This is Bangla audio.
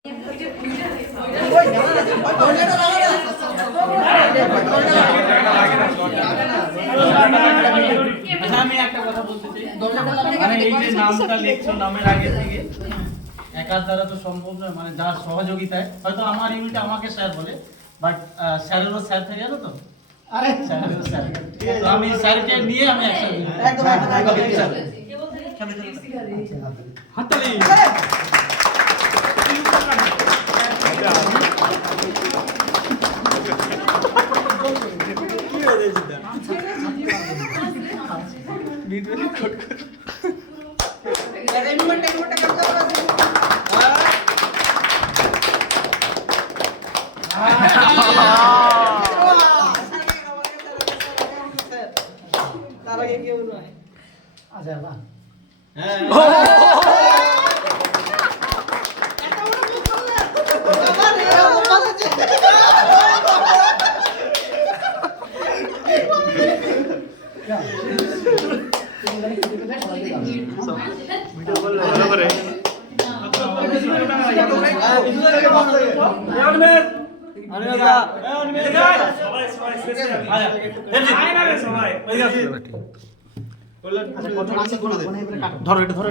আমি একটা কথা বলতে চাই, মানে এই যে নামটা লিখছো, নামের আগে থেকে একার দ্বারা তো সম্ভব নয়, মানে যার সহযোগিতায়, হয়তো আমার ইউনিটে আমাকে স্যার বলে, বাট স্যারেরও স্যার থেকে জানো তো, আরে স্যারেরও স্যার, তো আমি স্যারকে নিয়ে আমি একসাথে একদম হাততালি। ধরো এটা ধরো।